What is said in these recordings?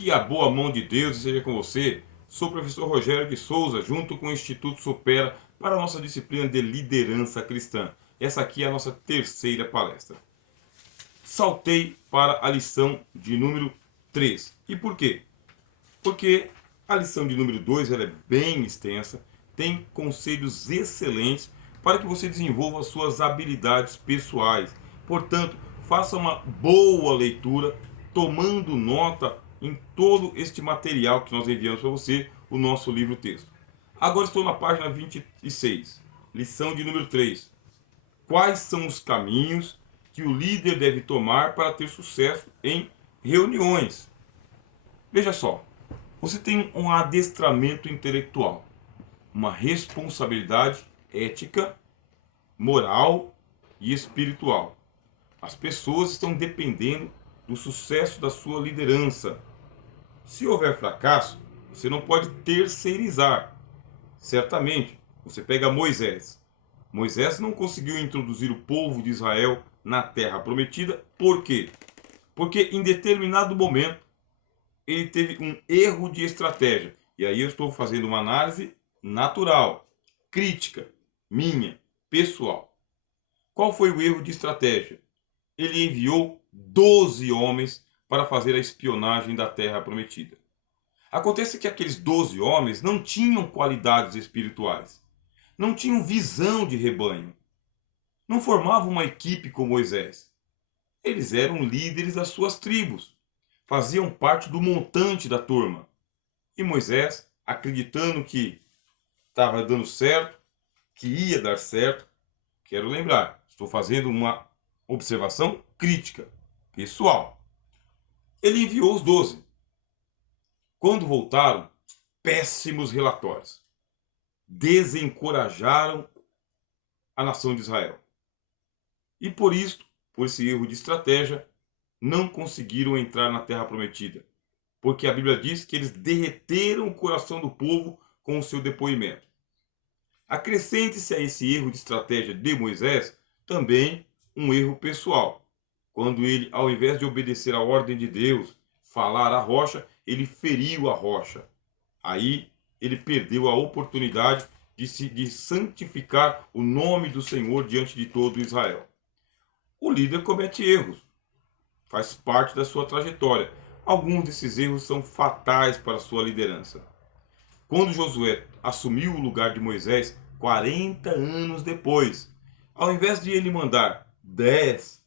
Que a boa mão de Deus esteja com você. Sou o professor Rogério de Souza, junto com o Instituto Supera, para a nossa disciplina de liderança cristã. Essa aqui é a nossa terceira palestra. Saltei para a lição de número 3. E por quê? Porque a lição de número 2 ela é bem extensa, tem conselhos excelentes para que você desenvolva as suas habilidades pessoais. Portanto, faça uma boa leitura, tomando nota em todo este material que nós enviamos para você, o nosso livro-texto. Agora estou na página 26, lição de número 3. Quais são os caminhos que o líder deve tomar para ter sucesso em reuniões? Veja só, você tem um adestramento intelectual, uma responsabilidade ética, moral e espiritual. As pessoas estão dependendo do sucesso da sua liderança. Se houver fracasso, você não pode terceirizar. Certamente, você pega Moisés. Moisés não conseguiu introduzir o povo de Israel na terra prometida. Por quê? Porque em determinado momento ele teve um erro de estratégia. E aí eu estou fazendo uma análise natural, crítica, minha, pessoal. Qual foi o erro de estratégia? Ele enviou 12 homens para fazer a espionagem da terra prometida. Acontece que aqueles 12 homens não tinham qualidades espirituais, não tinham visão de rebanho, não formavam uma equipe com Moisés. Eles eram líderes das suas tribos, faziam parte do montante da turma. E Moisés, acreditando que estava dando certo, que ia dar certo, quero lembrar, estou fazendo uma observação crítica, pessoal. Ele enviou os 12. Quando voltaram, péssimos relatórios. Desencorajaram a nação de Israel. E por isso, por esse erro de estratégia, não conseguiram entrar na terra prometida. Porque a Bíblia diz que eles derreteram o coração do povo com o seu depoimento. Acrescente-se a esse erro de estratégia de Moisés também um erro pessoal. Quando ele, ao invés de obedecer à ordem de Deus, falar à rocha, ele feriu a rocha. Aí ele perdeu a oportunidade de santificar o nome do Senhor diante de todo Israel. O líder comete erros, faz parte da sua trajetória. Alguns desses erros são fatais para a sua liderança. Quando Josué assumiu o lugar de Moisés, 40 anos depois, ao invés de ele mandar 10,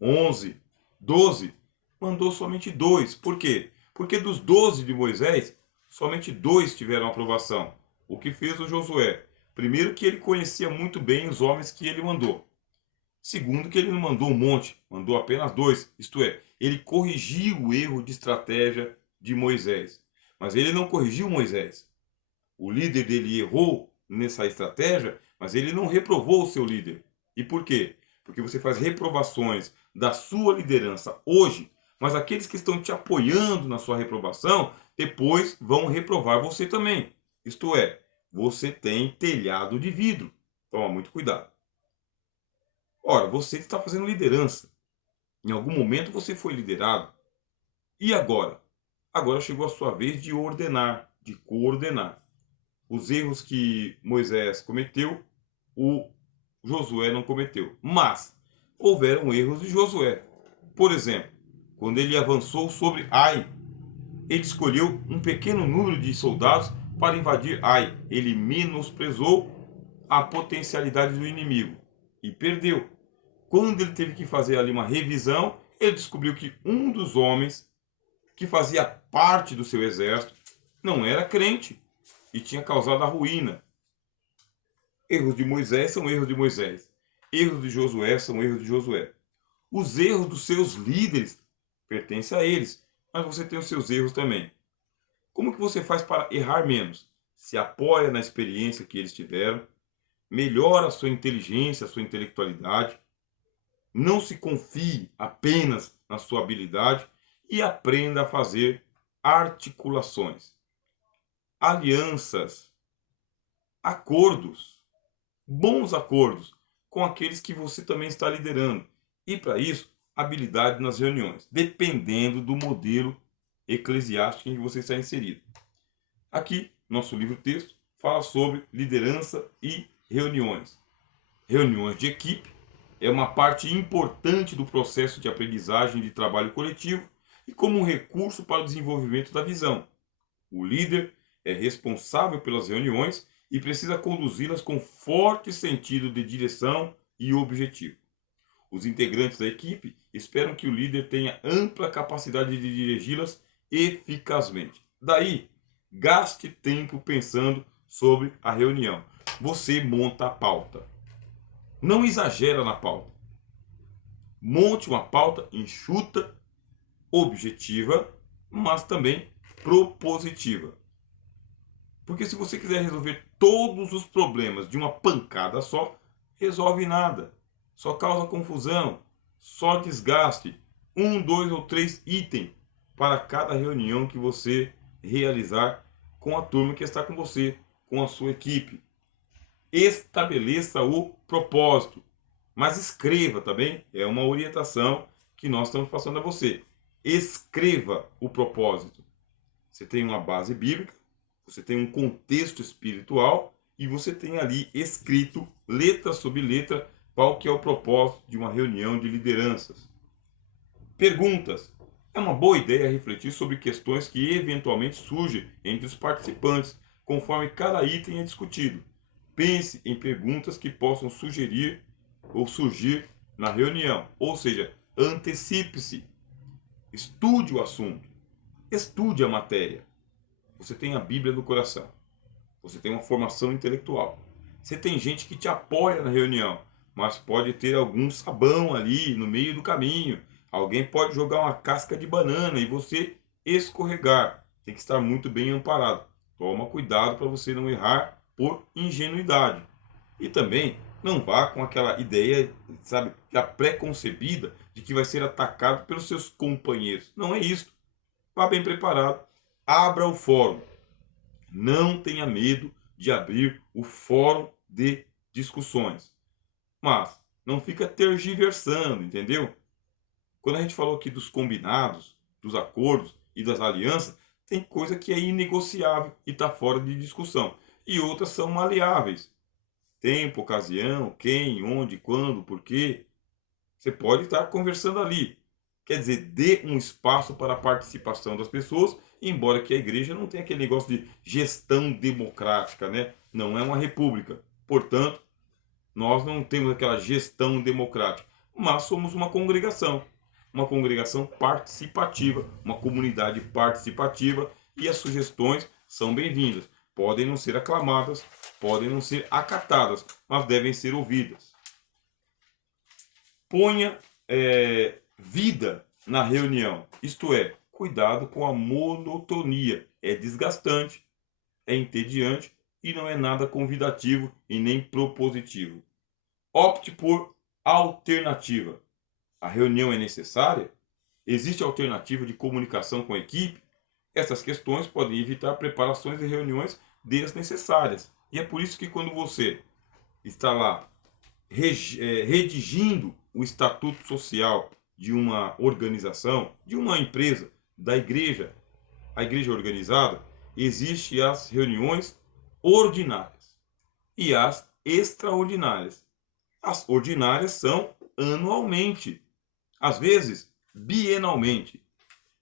11, 12, mandou somente 2. Por quê? Porque dos 12 de Moisés, somente 2 tiveram aprovação. O que fez o Josué? Primeiro, que ele conhecia muito bem os homens que ele mandou. Segundo, que ele não mandou um monte, mandou apenas 2. Isto é, ele corrigiu o erro de estratégia de Moisés. Mas ele não corrigiu Moisés. O líder dele errou nessa estratégia, mas ele não reprovou o seu líder. E por quê? Porque você faz reprovações da sua liderança hoje, mas aqueles que estão te apoiando na sua reprovação, depois vão reprovar você também. Isto é, você tem telhado de vidro. Toma muito cuidado. Ora, você está fazendo liderança. Em algum momento você foi liderado. E agora? Agora chegou a sua vez de ordenar, de coordenar. Os erros que Moisés cometeu, o Josué não cometeu. Mas houveram erros de Josué. Por exemplo, quando ele avançou sobre Ai, ele escolheu um pequeno número de soldados para invadir Ai. Ele menosprezou a potencialidade do inimigo e perdeu. Quando ele teve que fazer ali uma revisão, ele descobriu que um dos homens que fazia parte do seu exército não era crente e tinha causado a ruína. Erros de Moisés são erros de Moisés. Erros de Josué são erros de Josué. Os erros dos seus líderes pertencem a eles, mas você tem os seus erros também. Como que você faz para errar menos? Se apoia na experiência que eles tiveram, melhora a sua inteligência, a sua intelectualidade, não se confie apenas na sua habilidade e aprenda a fazer articulações, alianças, acordos, bons acordos com aqueles que você também está liderando. E para isso, habilidade nas reuniões, dependendo do modelo eclesiástica em que você está inserido. Aqui, nosso livro-texto fala sobre liderança e reuniões. Reuniões de equipe é uma parte importante do processo de aprendizagem de trabalho coletivo e como um recurso para o desenvolvimento da visão. O líder é responsável pelas reuniões e precisa conduzi-las com forte sentido de direção e objetivo. Os integrantes da equipe esperam que o líder tenha ampla capacidade de dirigi-las eficazmente. Daí, gaste tempo pensando sobre a reunião. Você monta a pauta. Não exagera na pauta. Monte uma pauta enxuta, objetiva, mas também propositiva. Porque se você quiser resolver todos os problemas de uma pancada só, resolve nada. Só causa confusão, só desgaste. 1, 2 ou 3 itens para cada reunião que você realizar com a turma que está com você, com a sua equipe. Estabeleça o propósito. Mas escreva, tá bem? É uma orientação que nós estamos passando a você. Escreva o propósito. Você tem uma base bíblica, você tem um contexto espiritual e você tem ali escrito, letra sobre letra, qual que é o propósito de uma reunião de lideranças. Perguntas. É uma boa ideia refletir sobre questões que eventualmente surgem entre os participantes, conforme cada item é discutido. Pense em perguntas que possam sugerir ou surgir na reunião, ou seja, antecipe-se, estude o assunto, estude a matéria. Você tem a Bíblia no coração, você tem uma formação intelectual, você tem gente que te apoia na reunião, mas pode ter algum sabão ali no meio do caminho, alguém pode jogar uma casca de banana e você escorregar, tem que estar muito bem amparado. Toma cuidado para você não errar por ingenuidade. E também não vá com aquela ideia, sabe, já pré-concebida de que vai ser atacado pelos seus companheiros. Não é isso. Vá bem preparado. Abra o fórum. Não tenha medo de abrir o fórum de discussões. Mas não fica tergiversando, entendeu? Quando a gente falou aqui dos combinados, dos acordos e das alianças, tem coisa que é inegociável e está fora de discussão. E outras são maleáveis. Tempo, ocasião, quem, onde, quando, por quê. Você pode estar conversando ali. Quer dizer, dê um espaço para a participação das pessoas, embora que a igreja não tenha aquele negócio de gestão democrática, né? Não é uma república. Portanto, nós não temos aquela gestão democrática, mas somos uma congregação participativa, uma comunidade participativa e as sugestões são bem-vindas. Podem não ser aclamadas, podem não ser acatadas, mas devem ser ouvidas. Ponha vida na reunião, isto é, cuidado com a monotonia. É desgastante, é entediante e não é nada convidativo e nem propositivo. Opte por alternativa. A reunião é necessária? Existe alternativa de comunicação com a equipe? Essas questões podem evitar preparações e reuniões desnecessárias. E é por isso que quando você está lá redigindo o estatuto social de uma organização, de uma empresa, da igreja, a igreja organizada, existem as reuniões ordinárias e as extraordinárias. As ordinárias são anualmente, às vezes bienalmente,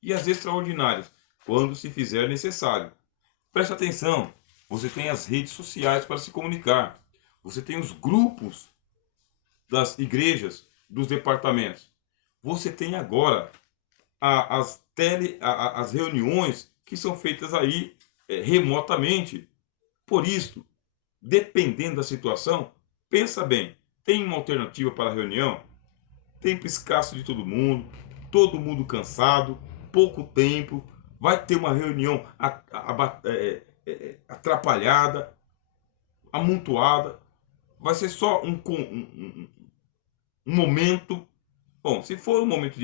e as extraordinárias, quando se fizer necessário. Preste atenção, você tem as redes sociais para se comunicar, você tem os grupos das igrejas, dos departamentos. Você tem agora as reuniões que são feitas aí remotamente. Por isso, dependendo da situação, pensa bem, tem uma alternativa para a reunião? Tempo escasso de todo mundo cansado, pouco tempo, vai ter uma reunião atrapalhada, amontoada, vai ser só um momento. Bom, se for um momento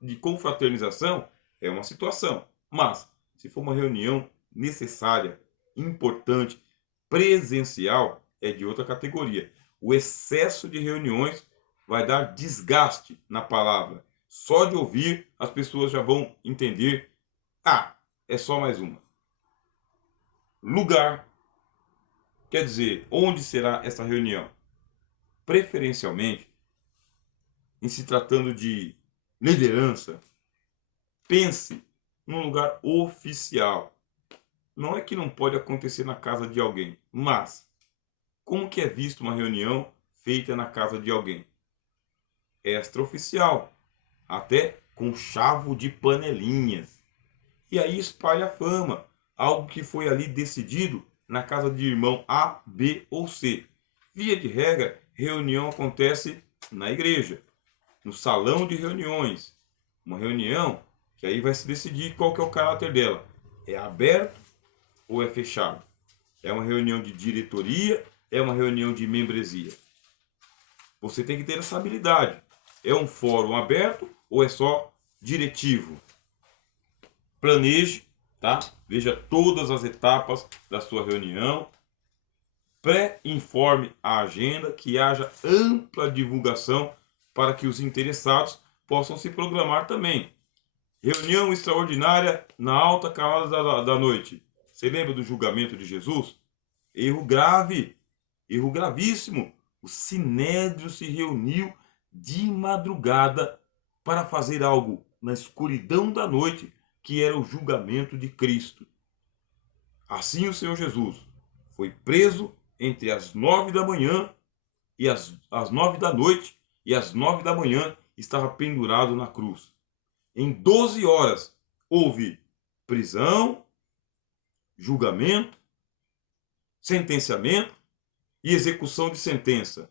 de confraternização, é uma situação, mas se for uma reunião necessária, importante, presencial, é de outra categoria. O excesso de reuniões vai dar desgaste na palavra. Só de ouvir, as pessoas já vão entender Ah, é só mais uma. Lugar, quer dizer, onde será essa reunião? Preferencialmente, em se tratando de liderança, pense num lugar oficial. Não é que não pode acontecer na casa de alguém, mas como que é visto uma reunião feita na casa de alguém? Extraoficial, até com chavo de panelinhas. E aí espalha a fama, algo que foi ali decidido na casa de irmão A, B ou C. Via de regra, reunião acontece na igreja, no salão de reuniões. Uma reunião que aí vai se decidir qual que é o caráter dela. É aberto ou é fechado? É uma reunião de diretoria? É uma reunião de membresia? Você tem que ter essa habilidade. É um fórum aberto ou é só diretivo? Planeje, tá? Veja todas as etapas da sua reunião. Pré-informe a agenda, que haja ampla divulgação para que os interessados possam se programar também. Reunião extraordinária na alta calada da noite. Você lembra do julgamento de Jesus? Erro grave, erro gravíssimo. O sinédrio se reuniu de madrugada para fazer algo na escuridão da noite, que era o julgamento de Cristo. Assim o Senhor Jesus foi preso entre as 9 da manhã e as 9 da noite e as 9 da manhã estava pendurado na cruz. Em 12 horas houve prisão, julgamento, sentenciamento e execução de sentença.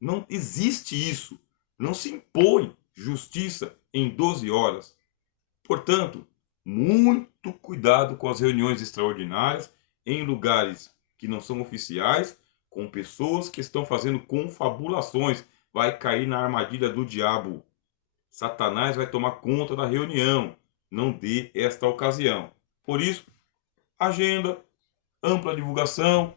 Não existe isso. Não se impõe justiça em 12 horas. Portanto, muito cuidado com as reuniões extraordinárias em lugares que não são oficiais, com pessoas que estão fazendo confabulações. Vai cair na armadilha do diabo. Satanás vai tomar conta da reunião. Não dê esta ocasião. Por isso, agenda, ampla divulgação,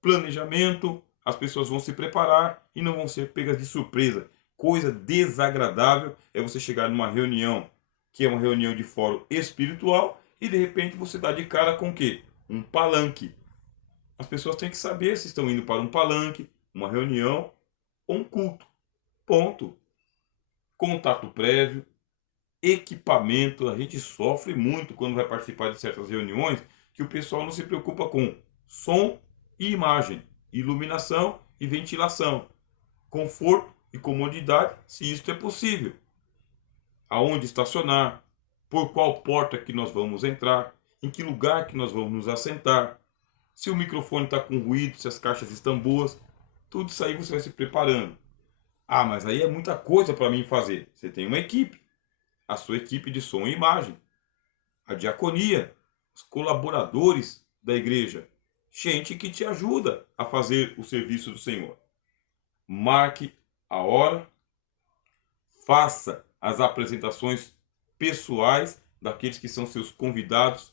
planejamento, as pessoas vão se preparar e não vão ser pegas de surpresa. Coisa desagradável é você chegar numa reunião que é uma reunião de fórum espiritual e de repente você dá de cara com o quê? Um palanque. As pessoas têm que saber se estão indo para um palanque, uma reunião ou um culto. Ponto. Contato prévio, equipamento. A gente sofre muito quando vai participar de certas reuniões que o pessoal não se preocupa com som e imagem, iluminação e ventilação, conforto e comodidade, se isso é possível. Aonde estacionar, por qual porta que nós vamos entrar, em que lugar que nós vamos nos assentar, se o microfone está com ruído, se as caixas estão boas, tudo isso aí você vai se preparando. Ah, mas aí é muita coisa para mim fazer. Você tem uma equipe, a sua equipe de som e imagem, a diaconia, os colaboradores da igreja, gente que te ajuda a fazer o serviço do Senhor. Marque a hora, faça as apresentações pessoais daqueles que são seus convidados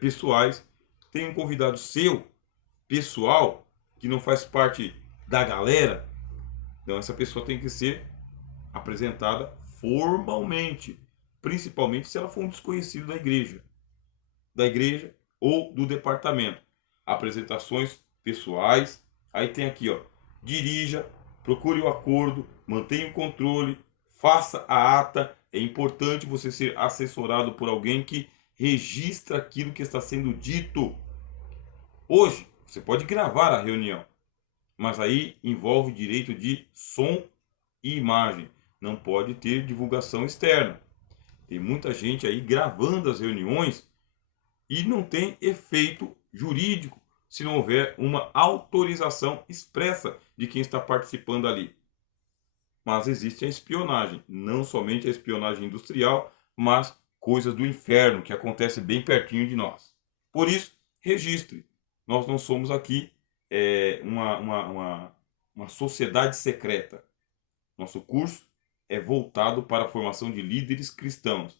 pessoais. Tem um convidado seu, pessoal, que não faz parte da galera. Então essa pessoa tem que ser apresentada formalmente, principalmente se ela for um desconhecido da igreja ou do departamento. Apresentações pessoais. Aí tem aqui, ó, dirija, procure o acordo, mantenha o controle, faça a ata. É importante você ser assessorado por alguém que registra aquilo que está sendo dito. Hoje, você pode gravar a reunião, mas aí envolve direito de som e imagem. Não pode ter divulgação externa. Tem muita gente aí gravando as reuniões e não tem efeito jurídico se não houver uma autorização expressa de quem está participando ali. Mas existe a espionagem, não somente a espionagem industrial, mas coisas do inferno que acontece bem pertinho de nós. Por isso, registre. Nós não somos aqui uma sociedade secreta. Nosso curso é voltado para a formação de líderes cristãos.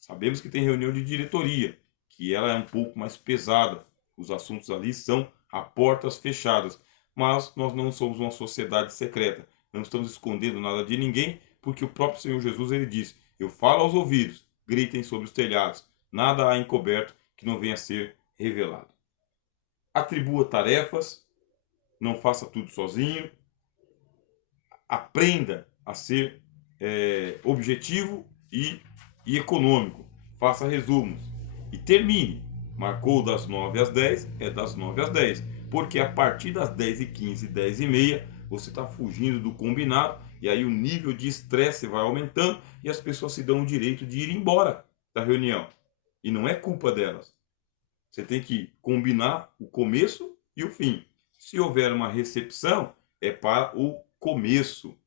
Sabemos que tem reunião de diretoria, que ela é um pouco mais pesada. Os assuntos ali são a portas fechadas. Mas nós não somos uma sociedade secreta. Não estamos escondendo nada de ninguém, porque o próprio Senhor Jesus ele diz: eu falo aos ouvidos, gritem sobre os telhados. Nada há encoberto que não venha a ser revelado. Atribua tarefas, não faça tudo sozinho. Aprenda a ser objetivo e econômico. Faça resumos. E termine. Marcou das 9 às 10, é das 9 às 10. Porque a partir das 10h15, 10h30, você está fugindo do combinado. E aí o nível de estresse vai aumentando e as pessoas se dão o direito de ir embora da reunião. E não é culpa delas. Você tem que combinar o começo e o fim. Se houver uma recepção, é para o começo.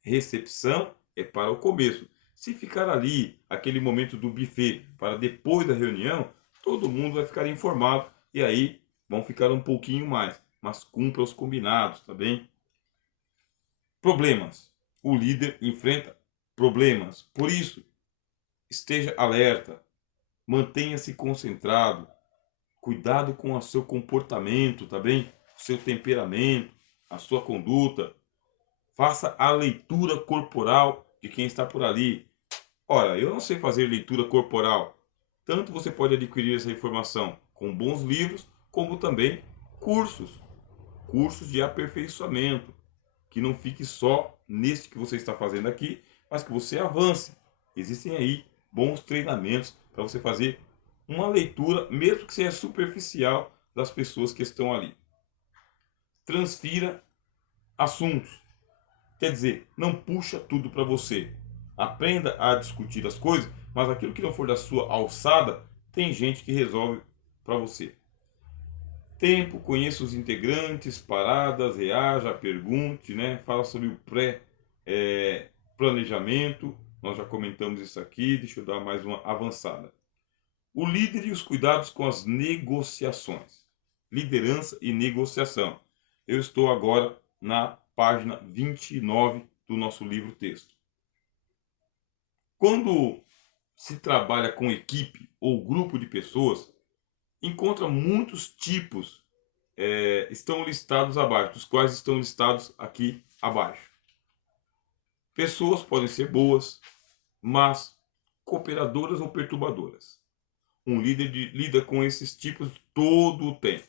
Recepção é para o começo. Se ficar ali, aquele momento do buffet, para depois da reunião, todo mundo vai ficar informado e aí vão ficar um pouquinho mais. Mas cumpra os combinados, tá bem? Problemas. O líder enfrenta problemas. Por isso, esteja alerta. Mantenha-se concentrado. Cuidado com o seu comportamento, tá bem? O seu temperamento, a sua conduta. Faça a leitura corporal de quem está por ali. Ora, eu não sei fazer leitura corporal. Tanto você pode adquirir essa informação com bons livros, como também cursos. Cursos de aperfeiçoamento. Que não fique só nesse que você está fazendo aqui, mas que você avance. Existem aí bons treinamentos para você fazer uma leitura, mesmo que seja superficial, das pessoas que estão ali. Transfira assuntos. Quer dizer, não puxa tudo para você. Aprenda a discutir as coisas, mas aquilo que não for da sua alçada, tem gente que resolve para você. Tempo, conheça os integrantes, paradas, reaja, pergunte, né? Fala sobre o pré-planejamento. Nós já comentamos isso aqui, deixa eu dar mais uma avançada. O líder e os cuidados com as negociações. Liderança e negociação. Eu estou agora na página 29 do nosso livro-texto. Quando se trabalha com equipe ou grupo de pessoas, encontra muitos tipos, estão listados abaixo, dos quais estão listados aqui abaixo. Pessoas podem ser boas, mas cooperadoras ou perturbadoras. Um líder lida com esses tipos todo o tempo.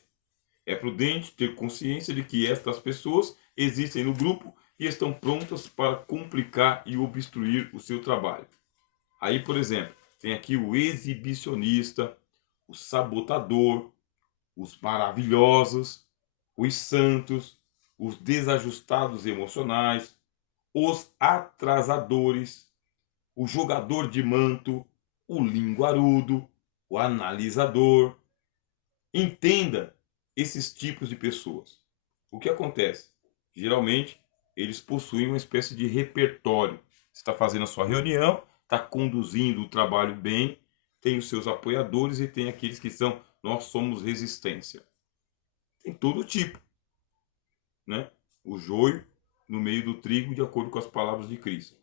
É prudente ter consciência de que estas pessoas existem no grupo e estão prontas para complicar e obstruir o seu trabalho. Aí, por exemplo, tem aqui o exibicionista, o sabotador, os maravilhosos, os santos, os desajustados emocionais, os atrasadores, o jogador de manto, o linguarudo, o analisador. Entenda esses tipos de pessoas. O que acontece? Geralmente, eles possuem uma espécie de repertório. Você está fazendo a sua reunião, está conduzindo o trabalho bem, tem os seus apoiadores e tem aqueles que são nós somos resistência. Tem todo tipo, né? O joio no meio do trigo, de acordo com as palavras de Cristo.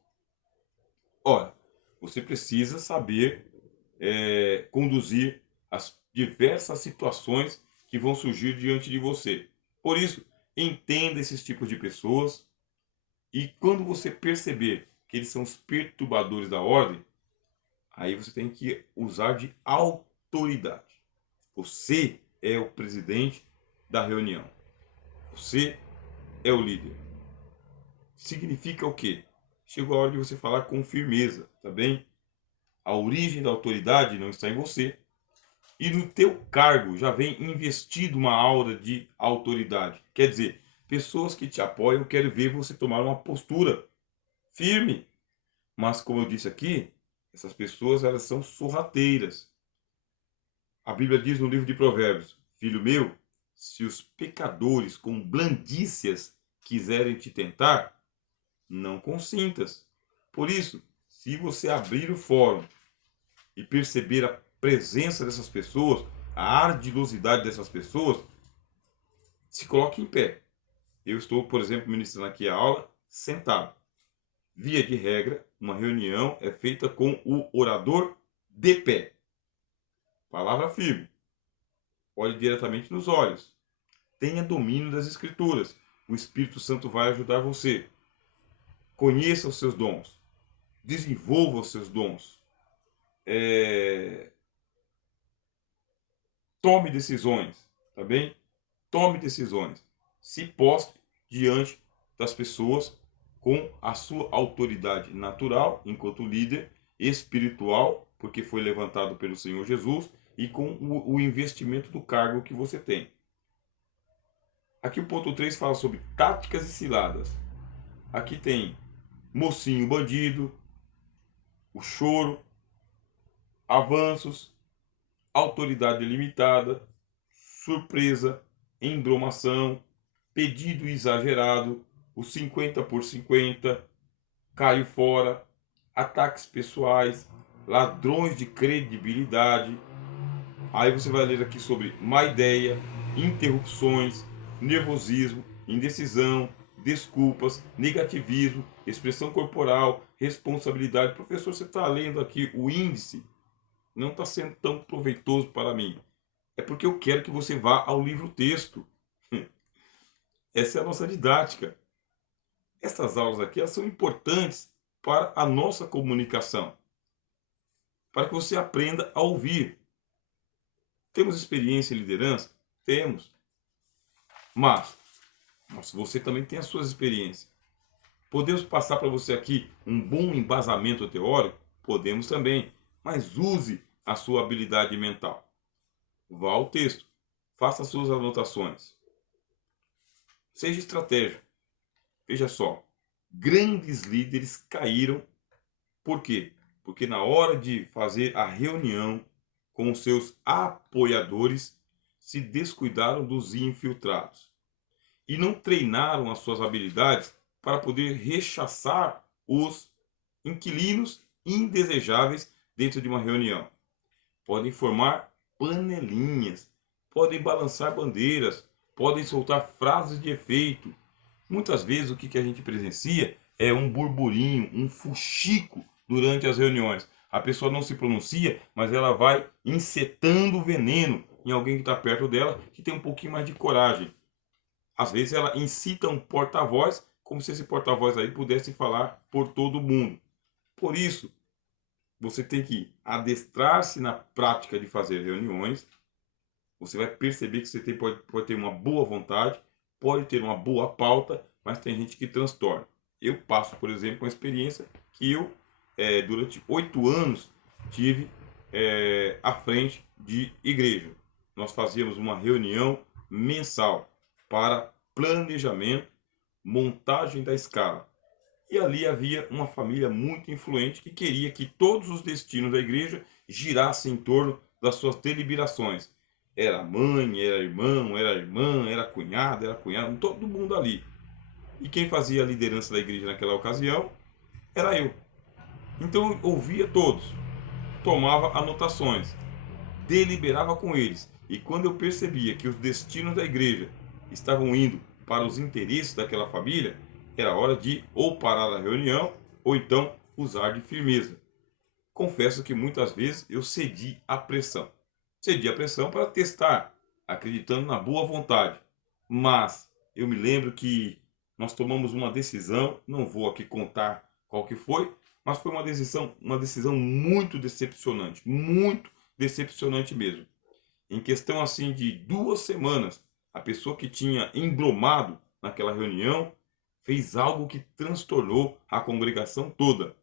Ora, você precisa saber conduzir as diversas situações que vão surgir diante de você. Por isso, entenda esses tipos de pessoas e quando você perceber que eles são os perturbadores da ordem, aí você tem que usar de autoridade. Você é o presidente da reunião. Você é o líder. Significa o quê? Chegou a hora de você falar com firmeza, tá bem? A origem da autoridade não está em você. E no teu cargo já vem investido uma aura de autoridade. Quer dizer, pessoas que te apoiam querem ver você tomar uma postura firme. Mas como eu disse aqui, essas pessoas elas são sorrateiras. A Bíblia diz no livro de Provérbios: filho meu, se os pecadores com blandícias quiserem te tentar, não consintas. Por isso, se você abrir o fórum e perceber a presença dessas pessoas, a ardilosidade dessas pessoas, se coloque em pé. Eu estou, por exemplo, ministrando aqui a aula sentado. Via de regra, uma reunião é feita com o orador de pé. Palavra firme. Olhe diretamente nos olhos. Tenha domínio das Escrituras. O Espírito Santo vai ajudar você. Conheça os seus dons. Desenvolva os seus dons. tome decisões, tá bem? Tome decisões. Se poste diante das pessoas com a sua autoridade natural, enquanto líder espiritual, porque foi levantado pelo Senhor Jesus, e com o investimento do cargo que você tem. Aqui o ponto 3 fala sobre táticas e ciladas. Aqui tem mocinho bandido, o choro, avanços, autoridade limitada, surpresa, embromação, pedido exagerado, o 50 por 50, caiu fora, ataques pessoais, ladrões de credibilidade. Aí você vai ler aqui sobre má ideia, interrupções, nervosismo, indecisão, desculpas, negativismo, expressão corporal, responsabilidade. Professor, você está lendo aqui o índice? Não está sendo tão proveitoso para mim. É porque eu quero que você vá ao livro-texto. Essa é a nossa didática. Essas aulas aqui elas são importantes para a nossa comunicação, para que você aprenda a ouvir. Temos experiência em liderança? Temos. Mas você também tem as suas experiências. Podemos passar para você aqui um bom embasamento teórico? Podemos também. Mas use a sua habilidade mental. Vá ao texto. Faça suas anotações. Seja estratégico. Veja só. Grandes líderes caíram. Por quê? Porque na hora de fazer a reunião com os seus apoiadores, se descuidaram dos infiltrados e não treinaram as suas habilidades para poder rechaçar os inquilinos indesejáveis dentro de uma reunião. Podem formar panelinhas, podem balançar bandeiras, podem soltar frases de efeito. Muitas vezes o que a gente presencia é um burburinho, um fuxico durante as reuniões. A pessoa não se pronuncia, mas ela vai incitando veneno em alguém que está perto dela, que tem um pouquinho mais de coragem. Às vezes ela incita um porta-voz, como se esse porta-voz aí pudesse falar por todo mundo. Por isso, você tem que adestrar-se na prática de fazer reuniões. Você vai perceber que você pode ter uma boa vontade, pode ter uma boa pauta, mas tem gente que transtorna. Eu passo, por exemplo, uma experiência que eu, durante 8 anos, tive à frente de igreja. Nós fazíamos uma reunião mensal para planejamento, montagem da escala. E ali havia uma família muito influente que queria que todos os destinos da igreja girassem em torno das suas deliberações. Era mãe, era irmão, era irmã, era cunhado, todo mundo ali. E quem fazia a liderança da igreja naquela ocasião era eu. Então eu ouvia todos, tomava anotações, deliberava com eles. E quando eu percebia que os destinos da igreja estavam indo para os interesses daquela família, era hora de ou parar a reunião ou então usar de firmeza. Confesso que muitas vezes eu cedi à pressão. Cedi à pressão para testar, acreditando na boa vontade. Mas eu me lembro que nós tomamos uma decisão, não vou aqui contar qual que foi, mas foi uma decisão muito decepcionante mesmo. Em questão assim de 2 semanas, a pessoa que tinha embromado naquela reunião fez algo que transtornou a congregação toda.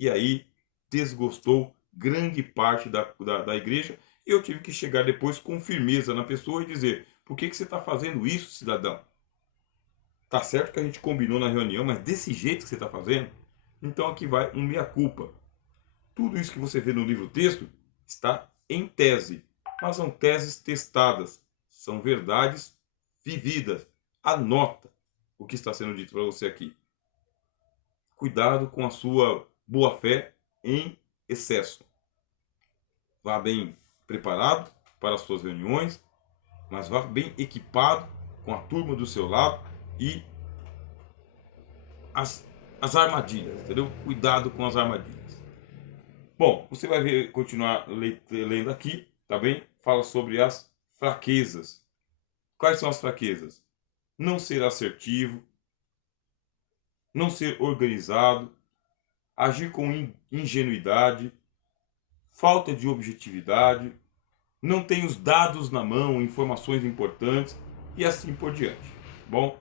E aí desgostou grande parte da igreja. E eu tive que chegar depois com firmeza na pessoa e dizer: por que você está fazendo isso, cidadão? Tá certo que a gente combinou na reunião, mas desse jeito que você está fazendo? Então aqui vai um meia-culpa. Tudo isso que você vê no livro-texto está em tese, mas são teses testadas, são verdades vividas. Anota o que está sendo dito para você aqui. Cuidado com a sua boa-fé em excesso. Vá bem preparado para as suas reuniões, mas vá bem equipado com a turma do seu lado e as armadilhas, entendeu? Cuidado com as armadilhas. Bom, você vai ver, continuar lendo aqui, tá bem? Fala sobre as fraquezas. Quais são as fraquezas? Não ser assertivo, não ser organizado, agir com ingenuidade, falta de objetividade, não tem os dados na mão, informações importantes e assim por diante. Bom,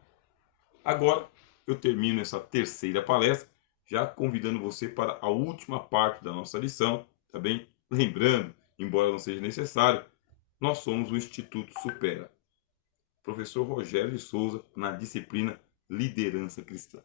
agora eu termino essa terceira palestra, já convidando você para a última parte da nossa lição, tá bem? Lembrando, embora não seja necessário, nós somos o Instituto Supera. Professor Rogério de Souza, na disciplina Liderança Cristã.